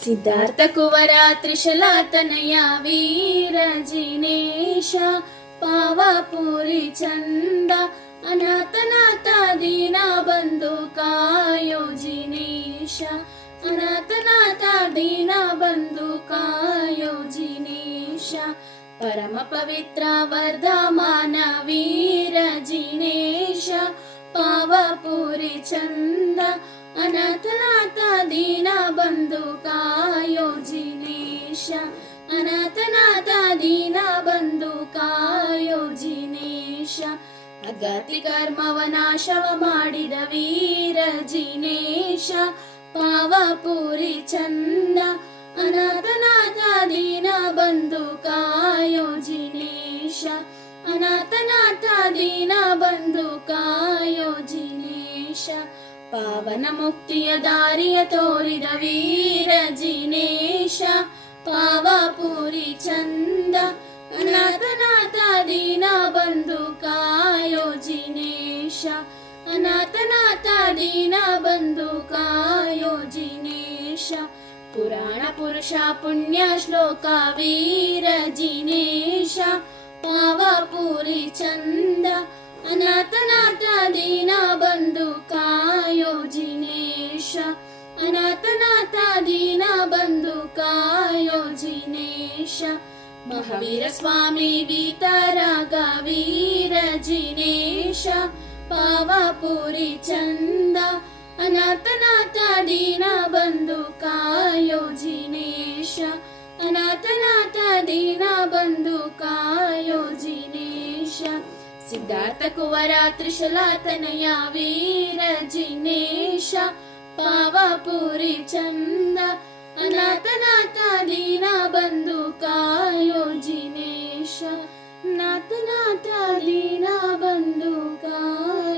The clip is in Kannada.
ಸಿದ್ಧಾರ್ಥ ಕುವರ ತ್ರಿಶಲಾತನಯ ವೀರ ಜಿನೇಶ ಪಾವಪುರಿ ಚಂದ ಅನಾಥನಾಥ ದೀನ ಬಂಧು ಕಾಯೋ ಜಿನೇಶ ಅನಾಥನಾಥ ದೀನ ಬಂಧು ಕಾಯೋ ಜಿನೇಶ ಪರಮ ಪವಿತ್ರ ವರ್ಧಮಾನ ವೀರ ಜಿನೇಶ ಪಾವಪುರಿ ಚಂದ ಅನಾಥನಾಥ ದೀನ ಬಂಧು ಕಾಯೋ ಜಿನೇಶ ಅನಾಥನಾಥ ದೀನ ಬಂಧು ಕಾಯೋ ಜಿನೇಶ ಅಗತಿ ಕರ್ಮವ ನಾಶವ ಮಾಡಿದ ವೀರ ಜಿನೇಶ ಪಾವಪುರಿ ಚಂದ ಅನಾಥನಾಥ ದೀನ ಬಂಧು ಕಾಯೋ ಜಿನೇಶ ಅನಾಥನಾಥ ದೀನ ಬಂಧು ಕಾಯೋ ಜಿನೇಶ ಪಾವನ ಮುಕ್ತಿಯ ದಾರಿಯ ತೋರಿದ ವೀರ ಜಿನೇಶ ಪಾವಪುರಿ ಚಂದ ಅನಾಥನಾಥ ದೀನ ಬಂಧು ಕಾಯೋ ಜಿನೇಶ ಅನಾಥನಾಥ ದೀನ ಬಂಧು ಕಾಯೋ ಜಿನೇಶ ಪುರಾಣ ಪುರುಷ ಪುಣ್ಯ ಶ್ಲೋಕ ವೀರ ಜಿನೇಶ ಪಾವಪುರಿ ಚಂದ ಅನಾಥನಾಥ ದೀನ ಬಂಧು ಕಾಯೋ ಜಿನೇಶ ಅನಾಥನಾಥ ದೀನ ಬಂಧು ಕಾಯೋ ಜಿನೇಶ ಮಹಾವೀರ ಸ್ವಾಮಿ ವೀತರಾಗ ವೀರ ಜಿನೇಶ ಪಾವಪುರಿ ಚಂದ ಅನಾಥನಾಥ ದೀನ ಬಂಧು ಕಾಯೋ ಜಿನೇಶ ಅನಾಥನಾಥ ದೀನ ಬಂಧು ಕಾಯೋ ಜಿನೇಶ ಸಿದ್ಧಾರ್ಥ ಕುವರ ತ್ರಿಶಲಾತನಯ ವೀರ ಜಿನೇಶ ಪಾವಪುರಿ ಚಂದ ಅನಾಥನಾಥ ದೀನ ಬಂಧು ಕಾಯೋ ಜಿನೇಶ ಅನಾಥನಾಥ ದೀನ ಬಂಧು ಕಾಯೋ